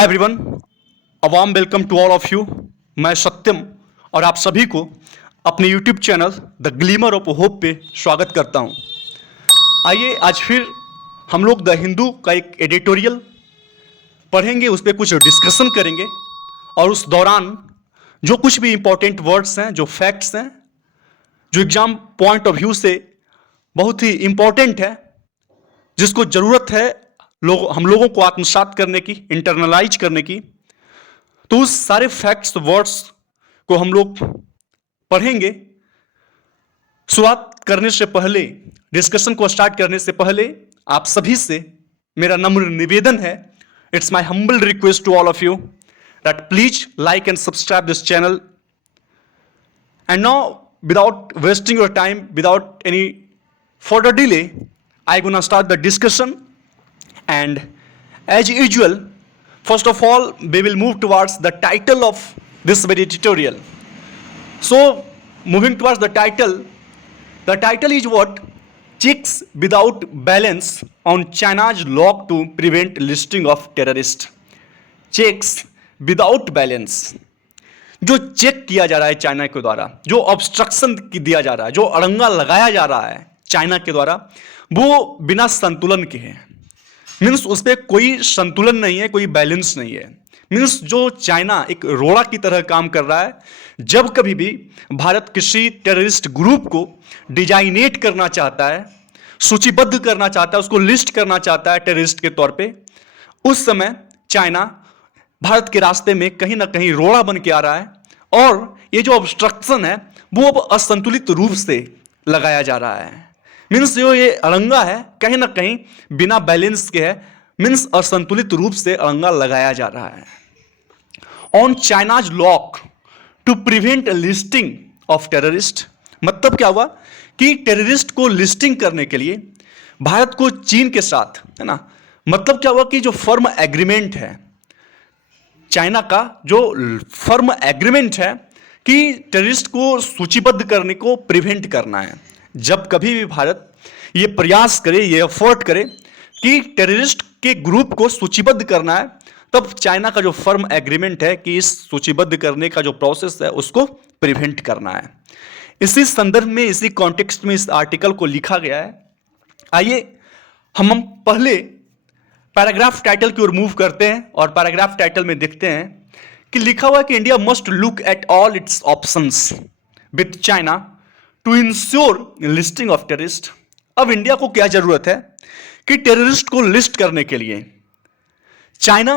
Hi everyone, a warm welcome to all of you. मैं सत्यम और आप सभी को अपने YouTube channel the glimmer of hope पे स्वागत करता हूं। आइए आज फिर हम लोग द हिंदू का एक एडिटोरियल पढ़ेंगे, उस पर कुछ डिस्कशन करेंगे और उस दौरान जो कुछ भी इंपॉर्टेंट वर्ड्स हैं, जो फैक्ट्स हैं, जो एग्जाम पॉइंट ऑफ व्यू से बहुत ही इंपॉर्टेंट है, जिसको ज़रूरत है हम लोगों को आत्मसात करने की, इंटरनलाइज करने की, तो उस सारे फैक्ट्स वर्ड्स को हम लोग पढ़ेंगे। शुरुआत करने से पहले, डिस्कशन को स्टार्ट करने से पहले आप सभी से मेरा नम्र निवेदन है, it's my humble request to all of you that please like and subscribe this channel. And now without wasting your time, without any further delay, I'm gonna start the discussion. And as usual, first of all, we will move towards the title of this very tutorial. So, moving towards the title is what? Checks without balance on China's lock to prevent listing of terrorists. Checks without balance. जो check किया जा रहा है China के द्वारा, जो obstruction दिया जा रहा है, जो अड़ंगा लगाया जा रहा है चाइना के द्वारा, वो बिना संतुलन के है। मीन्स उस पर कोई संतुलन नहीं है, कोई बैलेंस नहीं है। मीन्स जो चाइना एक रोड़ा की तरह काम कर रहा है, जब कभी भी भारत किसी टेररिस्ट ग्रुप को डिजाइनेट करना चाहता है, सूचीबद्ध करना चाहता है, उसको लिस्ट करना चाहता है टेररिस्ट के तौर पे, उस समय चाइना भारत के रास्ते में कहीं ना कहीं रोड़ा बन के आ रहा है और ये जो ऑब्स्ट्रक्शन है वो अब असंतुलित रूप से लगाया जा रहा है। मीन्स जो ये अड़ंगा है कहीं ना कहीं बिना बैलेंस के है, मीन्स असंतुलित रूप से अड़ंगा लगाया जा रहा है। On China's lock to prevent listing of terrorist, मतलब क्या हुआ कि टेररिस्ट को लिस्टिंग करने के लिए भारत को चीन के साथ, है ना, मतलब क्या हुआ कि जो फर्म एग्रीमेंट है चाइना का, जो फर्म एग्रीमेंट है कि टेररिस्ट को सूचीबद्ध करने को प्रिवेंट करना है। जब कभी भी भारत ये प्रयास करे, ये एफर्ट करे कि टेररिस्ट के ग्रुप को सूचीबद्ध करना है, तब चाइना का जो फर्म एग्रीमेंट है कि इस सूचीबद्ध करने का जो प्रोसेस है उसको प्रिवेंट करना है। इसी संदर्भ में, इसी कॉन्टेक्स्ट में इस आर्टिकल को लिखा गया है। आइए हम पहले पैराग्राफ टाइटल की ओर मूव करते हैं और पैराग्राफ टाइटल में देखते हैं कि लिखा हुआ है कि India must look at all its options with China to ensure listing of terrorist. अब इंडिया को क्या जरूरत है कि टेररिस्ट को लिस्ट करने के लिए चाइना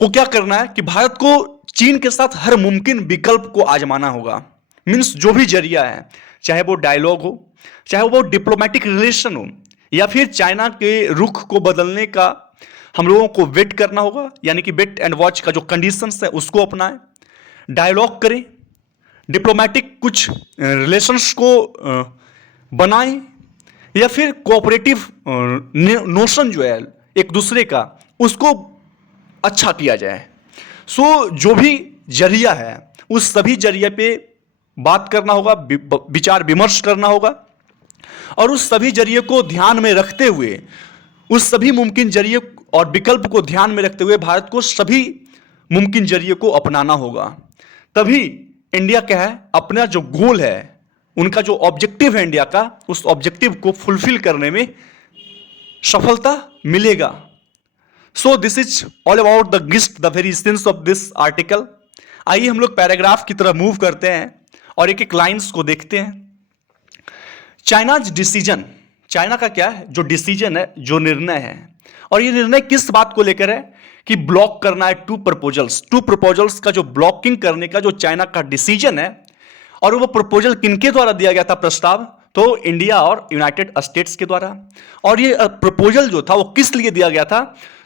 को क्या करना है कि भारत को चीन के साथ हर मुमकिन विकल्प को आजमाना होगा। मीन्स जो भी जरिया है, चाहे वो डायलॉग हो, चाहे वो डिप्लोमेटिक रिलेशन हो, या फिर चाइना के रुख को बदलने का हम लोगों को वेट करना होगा, यानी कि वेट एंड वॉच का जो कंडीशंस है उसको अपनाएं, डायलॉग करें, डिप्लोमेटिक कुछ रिलेशंस को बनाएं, या फिर कोऑपरेटिव नोशन जो है एक दूसरे का, उसको अच्छा किया जाए। सो जो भी जरिया है उस सभी जरिए पे बात करना होगा, विचार विमर्श करना होगा, और उस सभी जरिए को ध्यान में रखते हुए, उस सभी मुमकिन जरिए और विकल्प को ध्यान में रखते हुए भारत को सभी मुमकिन जरिए को अपनाना होगा। तभी इंडिया क्या है, अपना जो गोल है, उनका जो ऑब्जेक्टिव है इंडिया का, उस ऑब्जेक्टिव को फुलफिल करने में सफलता मिलेगा। So this is all about the gist, the very sense of this article. आइए हम लोग पैराग्राफ की तरफ मूव करते हैं और एक एक लाइन्स को देखते हैं। चाइनाज डिसीजन, चाइना का क्या है, जो डिसीजन है, जो निर्णय है, और ये निर्णय किस बात को लेकर है कि ब्लॉक करना है टू प्रपोजल्स का जो ब्लॉकिंग करने का जो चाइना का डिसीजन है। और वो प्रपोजल किनके द्वारा दिया गया था प्रस्ताव, तो इंडिया और यूनाइटेड स्टेट्स के द्वारा। और ये प्रपोजल जो था वो किस लिए दिया गया था,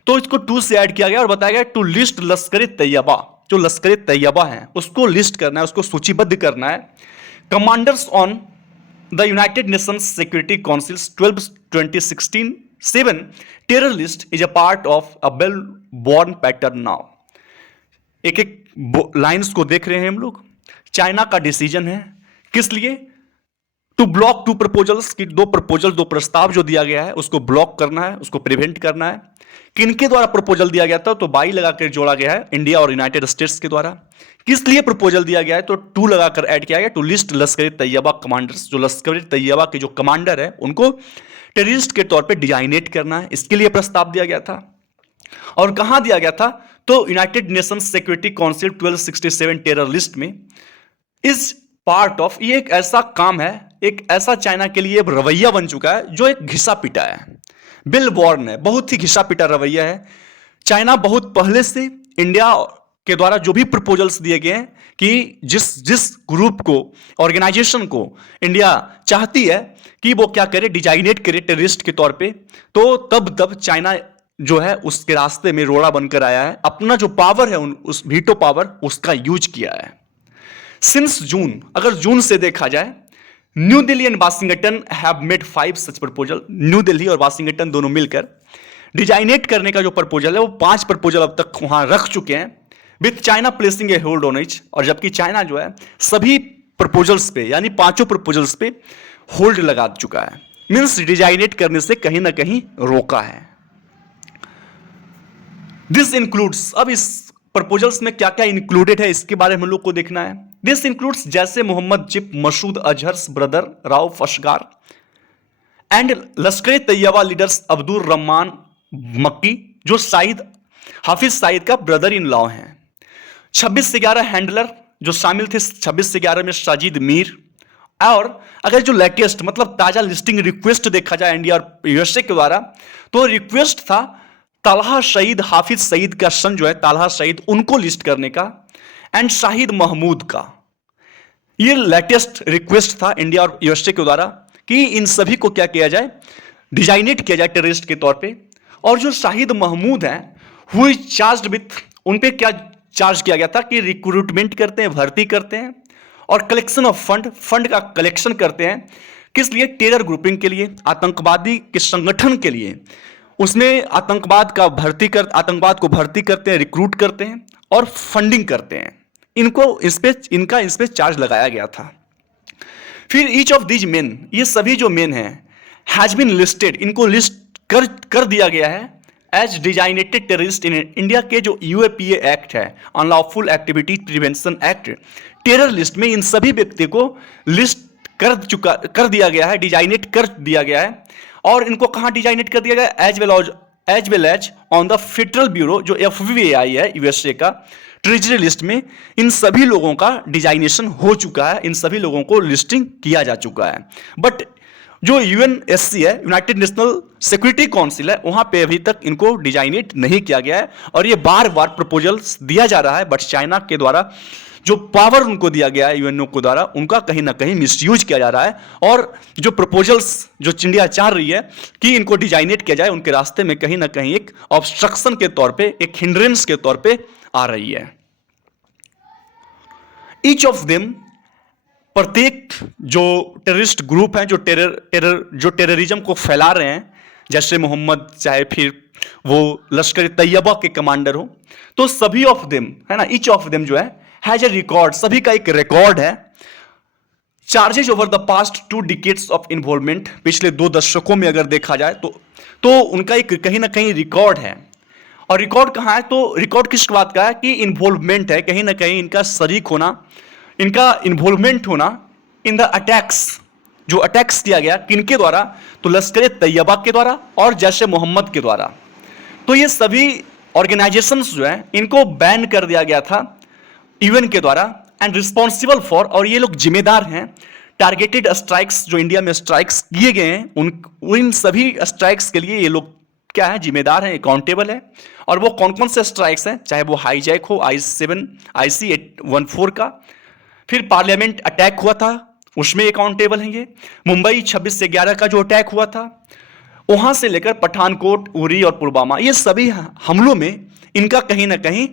तो इसको टू से ऐड किया गया और बताया गया टू लिस्ट लश्कर तैयबा, जो लश्कर तैयबा है उसको लिस्ट करना है, उसको सूचीबद्ध करना है। Commanders on The United Nations Security Council's 12/2016 7 terror list is a part of a well-worn pattern now. एक एक लाइन्स को देख रहे हैं हम लोग। चाइना का डिसीजन है, किस लिए, टू ब्लॉक टू प्रपोजल्स की दो प्रपोजल, दो प्रस्ताव जो दिया गया है उसको ब्लॉक करना है, उसको प्रिवेंट करना है। किनके द्वारा प्रपोजल दिया गया था? तो बाई लगाकर जोड़ा गया है, इंडिया और यूनाइटेड स्टेट्स के द्वारा। किस लिए प्रपोजल दिया गया है? तो टू लगाकर ऐड किया गया, to list Lashkar Taiba commanders, जो लश्कर तैयबा के जो कमांडर है उनको टेररिस्ट के तौर पे डिजाइनेट करना है, इसके लिए प्रस्ताव दिया गया था। और कहां दिया गया था? तो United Nations security council 1267 terror list में। इस पार्ट ऑफ, ये एक ऐसा काम है, एक ऐसा चाइना के लिए रवैया बन चुका है जो एक घिसा पिटा है, बिल बॉर्न है, बहुत ही घिसा पिटा रवैया है। चाइना बहुत पहले से इंडिया के द्वारा जो भी प्रपोजल्स दिए गए हैं कि जिस जिस ग्रुप को, ऑर्गेनाइजेशन को इंडिया चाहती है कि वो क्या करे, डिजाइनेट करे टेररिस्ट के तौर पे, तो तब चाइना जो है उसके रास्ते में रोड़ा बनकर आया है, अपना जो पावर है उस वीटो पावर उसका यूज किया है। सिंस जून, अगर जून से देखा जाए, new Delhi and Washington have made 5 such proposal. New Delhi और वाशिंगटन दोनों मिलकर डिजाइनेट करने का जो प्रपोजल है वो 5 प्रपोजल अब तक वहां रख चुके हैं, with China placing A hold on etch. और जबकि चाइना जो है सभी प्रपोजल्स पे, यानी 5 प्रपोजल्स पे होल्ड लगा चुका है, मींस डिजाइनेट करने से कहीं ना कहीं रोका है। दिस इंक्लूड्स, अब इस प्रपोजल्स में क्या क्या इंक्लूडेड है इसके बारे में हम लोग को देखना है। दिस इंक्लूड्स जैसे मोहम्मद जिप, Masood Azhar's brother Rauf Asghar and Lashkar Taiba leaders Abdul Rahman मक्की, जो हाफिज सईद का ब्रदर इन लॉ हैं। 26 से 11 हैंडलर जो शामिल थे, 26 से 11 में साजिद मीर। और अगर जो लेटेस्ट मतलब ताजा लिस्टिंग रिक्वेस्ट देखा जाए इंडिया और यूएसए के द्वारा, तो रिक्वेस्ट था तालहा सईद, हाफिज सईद का सन जो है तालहा सईद, उनको लिस्ट करने का, एंड शाहिद महमूद का। ये लेटेस्ट रिक्वेस्ट था इंडिया और यूएसए के द्वारा कि इन सभी को क्या किया जाए, डिजाइनेट किया जाए टेररिस्ट के तौर पे। और जो शाहिद महमूद हैं, हु इज चार्ज्ड विथ, उन पे क्या चार्ज किया गया था कि रिक्रूटमेंट करते हैं, भर्ती करते हैं और कलेक्शन ऑफ फंड का कलेक्शन करते हैं। किस लिए? टेरर ग्रुपिंग के लिए, आतंकवादी के संगठन के लिए। उसमें आतंकवाद को भर्ती करते हैं, रिक्रूट करते हैं और फंडिंग करते हैं। इनका इस पे चार्ज लगाया गया था। फिर ईच ऑफ दीज मेन, ये सभी जो मेन हैं, हैज बीन लिस्टेड, इनको लिस्ट कर दिया गया है as designated terrorist in India के जो यूएपीए एक्ट है, unlawful activity prevention act, terror list में इन सभी व्यक्ति को लिस्ट कर दिया गया है, डिजाइनेट कर दिया गया है। और इनको कहां डिजाइनेट कर दिया गया? As well as on the federal bureau, जो FBI है यूएसए का, ट्रेजरी लिस्ट में इन सभी लोगों का डिजाइनेशन हो चुका है, इन सभी लोगों को लिस्टिंग किया जा चुका है। बट जो UNSC है, यूनाइटेड नेशनल सिक्योरिटी काउंसिल है, वहां पे अभी तक इनको डिजाइनेट नहीं किया गया है। और ये बार बार प्रपोजल्स दिया जा रहा है, बट चाइना के द्वारा जो पावर उनको दिया गया है यूएनओ के द्वारा, उनका कहीं ना कहीं मिसयूज किया जा रहा है। और जो प्रपोजल्स जो इंडिया चाह रही है कि इनको डिजाइनेट किया जाए, उनके रास्ते में कहीं ना कहीं एक ऑब्स्ट्रक्शन के तौर पे, एक हिंड्रेंस के तौर पे आ रही है। ईच ऑफ देम, प्रत्येक जो टेररिस्ट ग्रुप है, जो टेररिज्म को फैला रहे हैं, जैसे मोहम्मद, चाहे फिर वो लश्कर तैयबा के कमांडर हो, तो सभी ऑफ देम है ना, ईच ऑफ देम जो है हैज ए रिकॉर्ड, सभी का एक रिकॉर्ड है। Charges over the past 2 decades of involvement, पिछले 2 दशकों में अगर देखा जाए तो उनका एक कहीं ना कहीं रिकॉर्ड है। और रिकॉर्ड कहाँ है? तो रिकॉर्ड किस बात का है कि इन्वॉल्वमेंट है, कहीं ना कहीं इनका शरीक होना, इनका इन्वॉल्वमेंट होना इन द अटैक्स, जो अटैक्स किया गया किनके द्वारा? तो लश्कर तैयबा के द्वारा और जैसे मोहम्मद के द्वारा। तो ये सभी ऑर्गेनाइजेशंस जो हैं, इनको बैन कर दिया गया था यूएन के द्वारा, एंड रिस्पॉन्सिबल फॉर, और ये लोग जिम्मेदार हैं टारगेटेड स्ट्राइक्स, जो इंडिया में स्ट्राइक्स किए गए हैं, उन सभी स्ट्राइक्स के लिए ये लोग क्या है, जिम्मेदार हैं, अकाउंटेबल है। और वो कौन कौन से स्ट्राइक्स हैं? चाहे वो हाईजैक हो, IC-814 का, फिर पार्लियामेंट अटैक हुआ था, उसमें अकाउंटेबल हैं ये। मुंबई 26 से 11 का जो अटैक हुआ था, वहां से लेकर पठानकोट, उरी और पुलवामा, ये सभी हमलों में इनका कहीं ना कहीं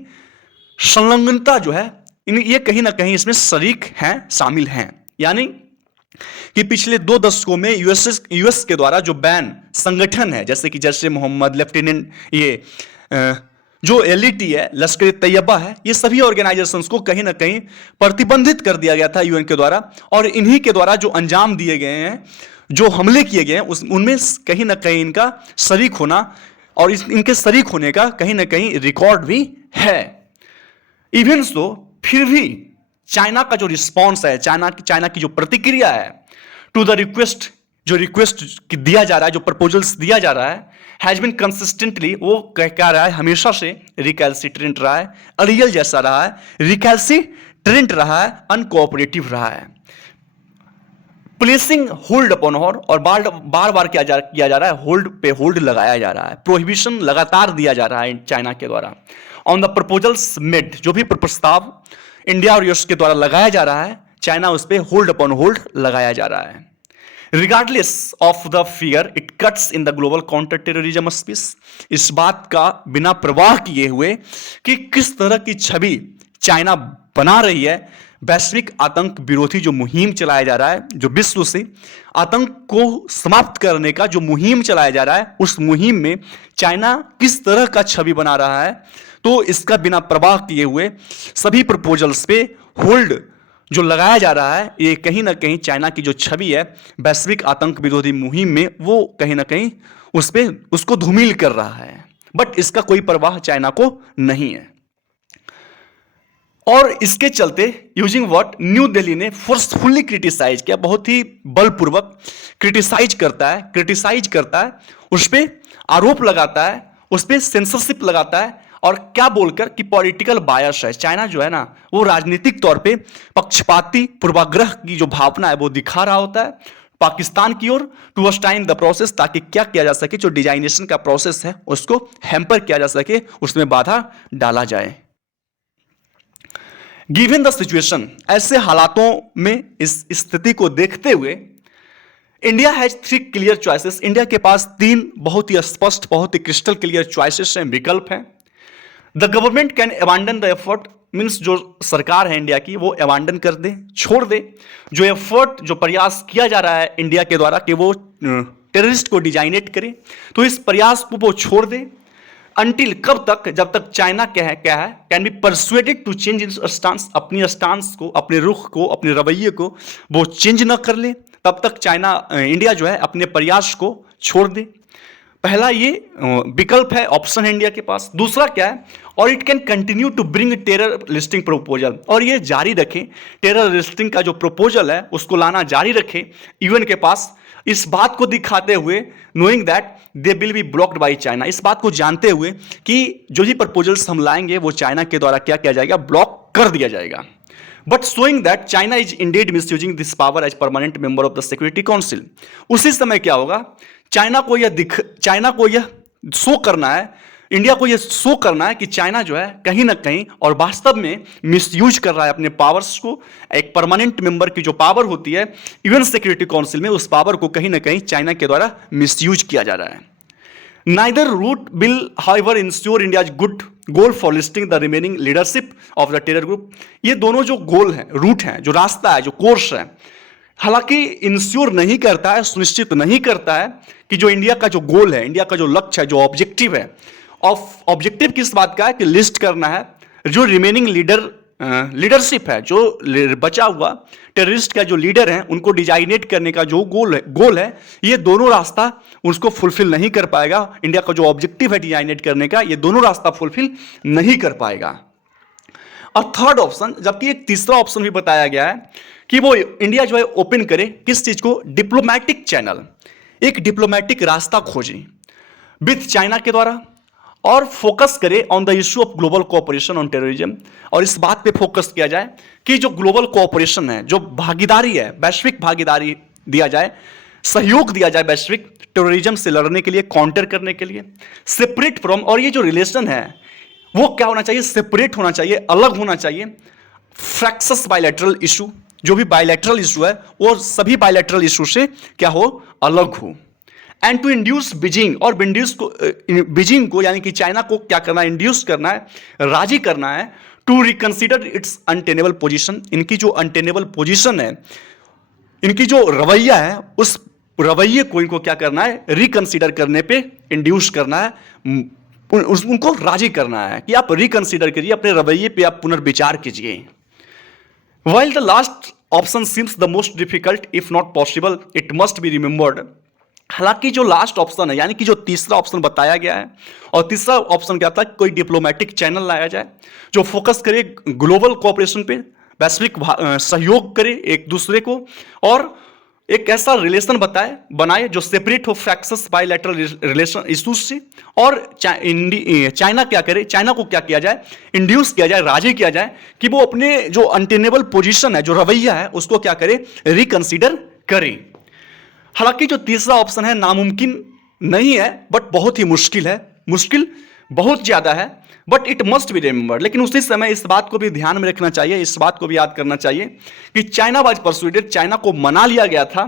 संलग्नता जो है, ये कहीं ना कहीं इसमें शरीक हैं, शामिल हैं। यानी कि पिछले 2 दशकों में यूएस के द्वारा जो बैन संगठन है, जैसे मोहम्मद, लेफ्टिनेंट ये जो एलईटी है, लश्कर तैयबा है, ये सभी ऑर्गेनाइजेशंस को कहीं ना कहीं प्रतिबंधित कर दिया गया था यूएन के द्वारा, और इन्हीं के द्वारा जो अंजाम दिए गए हैं, जो हमले किए गए हैं, उनमें कहीं ना कहीं इनका शरीक होना और इनके शरीक होने का कहीं ना कहीं रिकॉर्ड भी है। इवन सो फिर भी चाइना का जो रिस्पॉन्स है, चाइना की जो प्रतिक्रिया है टू द रिक्वेस्ट, जो रिक्वेस्ट दिया जा रहा है, जो प्रपोजल्स दिया जा रहा है, हैज बीन कंसिस्टेंटली, वो कह रहा है हमेशा से रिकैल्सिट्रेंट रहा है, अड़ियल जैसा रहा है, रिकैल्सिट्रेंट रहा है, अनकोऑपरेटिव रहा है, प्लेसिंग होल्ड अपॉन हर, और बार बार किया जा रहा है, होल्ड पे होल्ड लगाया जा रहा है, प्रोहिबिशन लगातार दिया जा रहा है चाइना के द्वारा ऑन द प्रपोजल्स मेड, जो भी प्रस्ताव इंडिया और यूएस के द्वारा लगाया जा रहा है, चाइना उस पर होल्ड अपॉन होल्ड लगाया जा रहा है। Regardless of the fear it cuts in the global counter terrorism space, इस बात का बिना परवाह किए हुए कि किस तरह की छवि चाइना बना रही है, वैश्विक आतंक विरोधी जो मुहिम चलाया जा रहा है, जो विश्व से आतंक को समाप्त करने का जो मुहिम चलाया जा रहा है, उस मुहिम में चाइना किस तरह का छवि बना रहा है, तो इसका बिना परवाह किए हुए सभी प्रपोजल्स पे होल्ड जो लगाया जा रहा है, ये कहीं ना कहीं चाइना की जो छवि है वैश्विक आतंक विरोधी मुहिम में, वो कहीं ना कहीं उसको धूमिल कर रहा है, बट इसका कोई परवाह चाइना को नहीं है। और इसके चलते यूजिंग व्हाट, न्यू दिल्ली ने फोर्सफुली क्रिटिसाइज किया, बहुत ही बलपूर्वक क्रिटिसाइज करता है, उस पर आरोप लगाता है, उस पर सेंसरशिप लगाता है, और क्या बोलकर कि पॉलिटिकल बायस है, चाइना जो है ना वो राजनीतिक तौर पे पक्षपाती पूर्वाग्रह की जो भावना है वो दिखा रहा होता है पाकिस्तान की ओर, टू स्टाइन द प्रोसेस, ताकि क्या किया जा सके, जो डिजाइनेशन का प्रोसेस है उसको हैम्पर किया जा सके, उसमें बाधा डाला जाए। गिवन द सिचुएशन, ऐसे हालातों में इस स्थिति को देखते हुए India has 3 clear choices, India के पास 3 बहुत ही स्पष्ट, बहुत ही क्रिस्टल क्लियर चॉइसेस हैं, विकल्प हैं। The government can abandon the effort, means जो सरकार है इंडिया की वो अबांडन कर दे, छोड़ दे जो एफर्ट, जो प्रयास किया जा रहा है इंडिया के द्वारा कि वो टेररिस्ट को डिजाइनेट करे, तो इस प्रयास को वो छोड़ दे। अंटिल, कब तक, जब तक चाइना क्या है can be persuaded to change its stance, अपनी स्टांस को, अपने रुख को, अपने रवैये को वो चेंज न कर ले, तब तक इंडिया जो है अपने प्रयास को छोड़ दे। पहला ये विकल्प है, ऑप्शन है इंडिया के पास। दूसरा क्या है, और it can continue to bring terror listing proposal, और ये जारी रखे, टेरर लिस्टिंग का जो प्रपोजल है उसको लाना जारी रखे यूएन के पास, इस बात को दिखाते हुए, knowing that they will be blocked by China, इस बात को जानते हुए कि जो भी प्रपोजल्स हम लाएंगे वो चाइना के द्वारा क्या किया जाएगा, ब्लॉक कर दिया जाएगा। But showing that China is indeed misusing this power as permanent member of the security council, उसी समय क्या होगा, चाइना को यह शो करना है, इंडिया को यह शो करना है कि चाइना जो है कहीं ना कहीं और वास्तव में मिसयूज कर रहा है अपने पावर्स को। एक परमानेंट मेंबर की जो पावर होती है यूएन सिक्योरिटी काउंसिल में, उस पावर को कहीं ना कहीं चाइना के द्वारा मिसयूज किया जा रहा है। Neither route will however ensure India's good goal for listing the remaining leadership of the terror group, ये दोनों जो गोल हैं, रूट हैं, जो रास्ता है, जो कोर्स है, हालांकि इंश्योर नहीं करता है, सुनिश्चित नहीं करता है कि जो इंडिया का जो गोल है, इंडिया का जो लक्ष्य है, जो ऑब्जेक्टिव है, ऑब्जेक्टिव किस बात का है कि लिस्ट करना है जो रिमेनिंग लीडरशिप है, जो बचा हुआ टेररिस्ट का जो लीडर है उनको डिजाइनेट करने का जो गोल है, ये दोनों रास्ता उसको फुलफिल नहीं कर पाएगा। इंडिया का जो ऑब्जेक्टिव है डिजाइनेट करने का, ये दोनों रास्ता फुलफिल नहीं कर पाएगा। और थर्ड ऑप्शन, जबकि एक तीसरा ऑप्शन भी बताया गया है कि वो इंडिया जो है ओपन करे किस चीज को, डिप्लोमैटिक चैनल, एक डिप्लोमैटिक रास्ता खोजे विथ चाइना के द्वारा, और फोकस करे on the issue of global cooperation on terrorism, और इस बात पे फोकस किया जाए कि जो ग्लोबल कोऑपरेशन है, जो भागीदारी है, वैश्विक भागीदारी दिया जाए, सहयोग दिया जाए वैश्विक टेररिज्म से लड़ने के लिए, काउंटर करने के लिए, सेपरेट फ्रॉम, और ये जो रिलेशन है वो क्या होना चाहिए, सेपरेट होना चाहिए, अलग होना चाहिए, फ्रैक्शस बायलैटरल इशू, जो भी बायलैटरल इशू है वो सभी बायलैटरल इशू से क्या हो, अलग हो। एंड टू इंड्यूस बीजिंग, और बीजिंग को यानी कि चाइना को क्या करना है, इंड्यूस करना है, राजी करना है, to reconsider its untenable position, इनकी जो अनटेनेबल पोजीशन है, इनकी जो रवैया है, उस रवैये को इनको क्या करना है, रिकंसिडर करने पे इंड्यूस करना है, उनको राजी करना है कि आप रिकंसीडर कीजिए, अपने रवैये पे आप पुनर्विचार कीजिए। While the last option seems the most difficult, if not possible, it must be remembered. हालांकि जो लास्ट ऑप्शन है, यानी कि जो तीसरा ऑप्शन बताया गया है, और तीसरा ऑप्शन क्या था, कोई डिप्लोमेटिक चैनल लाया जाए जो फोकस करे ग्लोबल कोऑपरेशन पे, वैश्विक सहयोग करे एक दूसरे को, और एक ऐसा रिलेशन बनाए जो सेपरेट हो फ्रैक्शंस बायलैटरल रिलेशन इश्यूज से, और चाइना क्या करे, चाइना को क्या किया जाए, इंड्यूस किया जाए, राजी किया जाए कि वो अपने जो अनटेनेबल पोजीशन है, जो रवैया है, उसको क्या करे, रिकंसीडर करे। हालांकि जो तीसरा ऑप्शन है नामुमकिन नहीं है, बट बहुत ही मुश्किल है, मुश्किल बहुत ज्यादा है, but it must be remembered. लेकिन उसी समय इस बात को भी ध्यान में रखना चाहिए, इस बात को भी याद करना चाहिए कि चाइना वाज परसुएडेड, चाइना को मना लिया गया था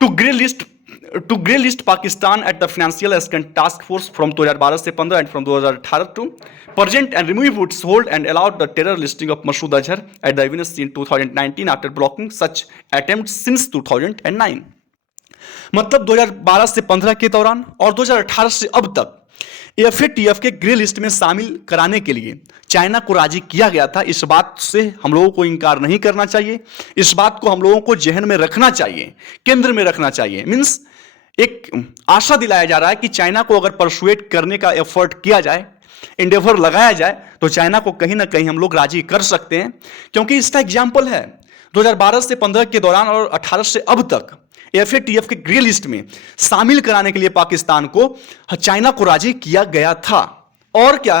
to grey list Pakistan at the financial assistance task force from 2012 से 15 and from 2018 to present and remove its hold and allowed the terror listing of Masood Azhar at the events in 2019 after blocking such attempts since 2009। मतलब 2012 से 15 के दौरान और 2018 से अब तक FATF के ग्रे लिस्ट में शामिल कराने के लिए चाइना को राजी किया गया था। इस बात से हम लोगों को इनकार नहीं करना चाहिए, इस बात को हम लोगों को जहन में रखना चाहिए, केंद्र में रखना चाहिए। मींस एक आशा दिलाया जा रहा है कि चाइना को अगर परसुएट करने का एफर्ट किया जाए, इंडेवर लगाया जाए, तो चाइना को कहीं ना कहीं हम लोग राजी कर सकते हैं, क्योंकि इसका एग्जाम्पल है 2012 से 15 के दौरान और 18 से अब तक एफएटीएफ के ग्रे लिस्ट में शामिल कराने के लिए पाकिस्तान को, चाइना को राजी किया गया था। और क्या,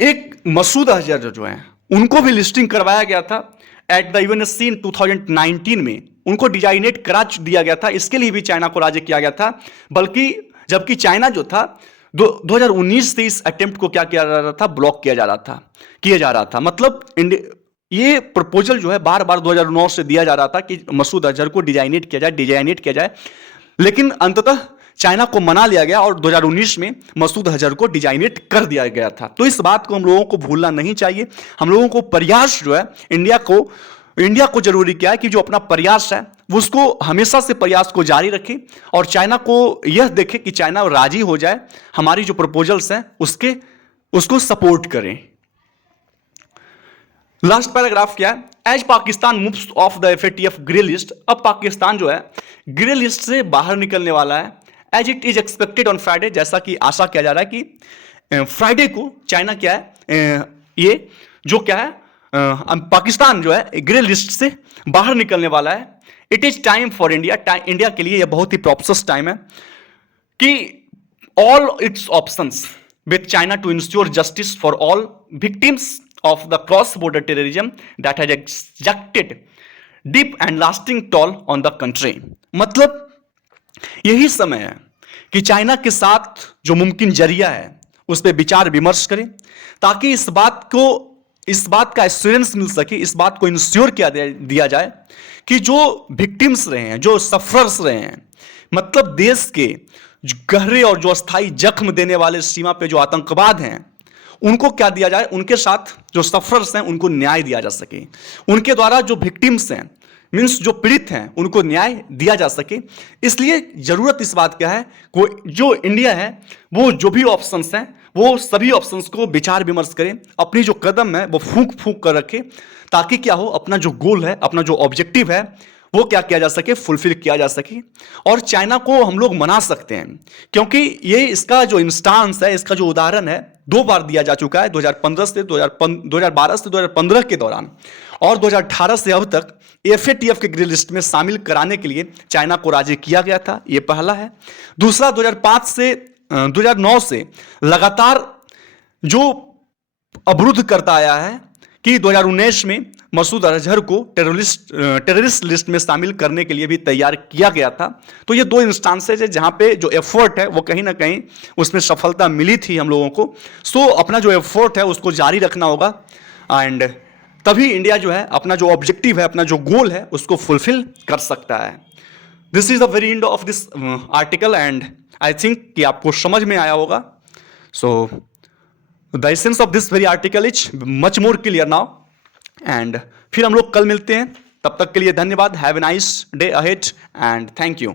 एक मसूद अजहर जो है उनको भी लिस्टिंग करवाया गया था एट द यूएनएससी इन 2019 में, उनको डिजाइनेट करा दिया गया था, इसके लिए भी चाइना को राजी किया गया था। बल्कि जबकि चाइना जो था 2019 से इस अटेम्प्ट को क्या किया जा रहा था, ब्लॉक किया जा रहा था। मतलब ये प्रपोजल जो है बार बार 2009 से दिया जा रहा था कि मसूद अजहर को डिजाइनेट किया जाए, लेकिन अंततः चाइना को मना लिया गया और 2019 में मसूद अजहर को डिजाइनेट कर दिया गया था। तो इस बात को हम लोगों को भूलना नहीं चाहिए। हम लोगों को प्रयास जो है, इंडिया को जरूरी क्या है कि जो अपना प्रयास है उसको हमेशा से प्रयास को जारी रखे, और चाइना को यह देखे कि चाइना राजी हो जाए, हमारी जो प्रपोजल्स हैं उसको सपोर्ट करें। लास्ट पैराग्राफ क्या है, as Pakistan moves of the FATF grey list, अब पाकिस्तान जो है ग्रे लिस्ट से बाहर निकलने वाला है। As it is expected on Friday, जैसा कि आशा किया जा रहा है कि फ्राइडे को चाइना क्या है, ये जो क्या है, पाकिस्तान जो है ग्रे लिस्ट से बाहर निकलने वाला है। It is time for India के लिए यह बहुत ही प्रॉप्सस टाइम है कि all its options with China to ensure justice for all victims of the cross-border terrorism that has exacted deep and lasting toll on the country। मतलब यही समय है कि चाइना के साथ जो मुमकिन जरिया है उस पर विचार विमर्श करें, ताकि इस बात का एश्योरेंस मिल सके, इस बात को इंश्योर दिया जाए कि जो विक्टिम्स रहे हैं, जो सफरर्स रहे हैं, मतलब देश के गहरे और जो अस्थायी जख्म देने वाले सीमा पे जो आतंकवाद हैं, उनको क्या दिया जाए, उनके साथ जो सफरर्स हैं उनको न्याय दिया जा सके, उनके द्वारा जो विक्टिम्स हैं, मीन्स जो पीड़ित हैं, उनको न्याय दिया जा सके। इसलिए जरूरत इस बात क्या है, जो इंडिया है वो जो भी ऑप्शंस हैं वो सभी ऑप्शंस को विचार विमर्श करें, अपनी जो कदम है वो फूंक कर रखे, ताकि क्या हो, अपना जो गोल है, अपना जो ऑब्जेक्टिव है वो क्या किया जा सके, फुलफिल किया जा सके। और चाइना को हम लोग मना सकते हैं, क्योंकि ये इसका जो इंस्टांस है, इसका जो उदाहरण है 2 बार दिया जा चुका है, 2012 से 2015 के दौरान, और 2018 से अब तक एफएटीएफ के ग्रे लिस्ट में शामिल कराने के लिए चाइना को राजी किया गया था। ये पहला है। दूसरा, 2009 से लगातार जो अवरुद्ध करता आया है कि 2019 में मसूद अजहर को टेररिस्ट लिस्ट में शामिल करने के लिए भी तैयार किया गया था। तो ये 2 इंस्टांसेज है जहां पे जो एफर्ट है वो कहीं ना कहीं उसमें सफलता मिली थी हम लोगों को। सो अपना जो एफर्ट है उसको जारी रखना होगा, एंड तभी इंडिया जो है अपना जो ऑब्जेक्टिव है, अपना जो गोल है, उसको फुलफिल कर सकता है। This is the very end of this article, and I think कि आपको समझ में आया होगा। So the essence of this very article is much more clear now, and फिर हम लोग कल मिलते हैं। तब तक के लिए धन्यवाद। Have a nice day ahead and thank you.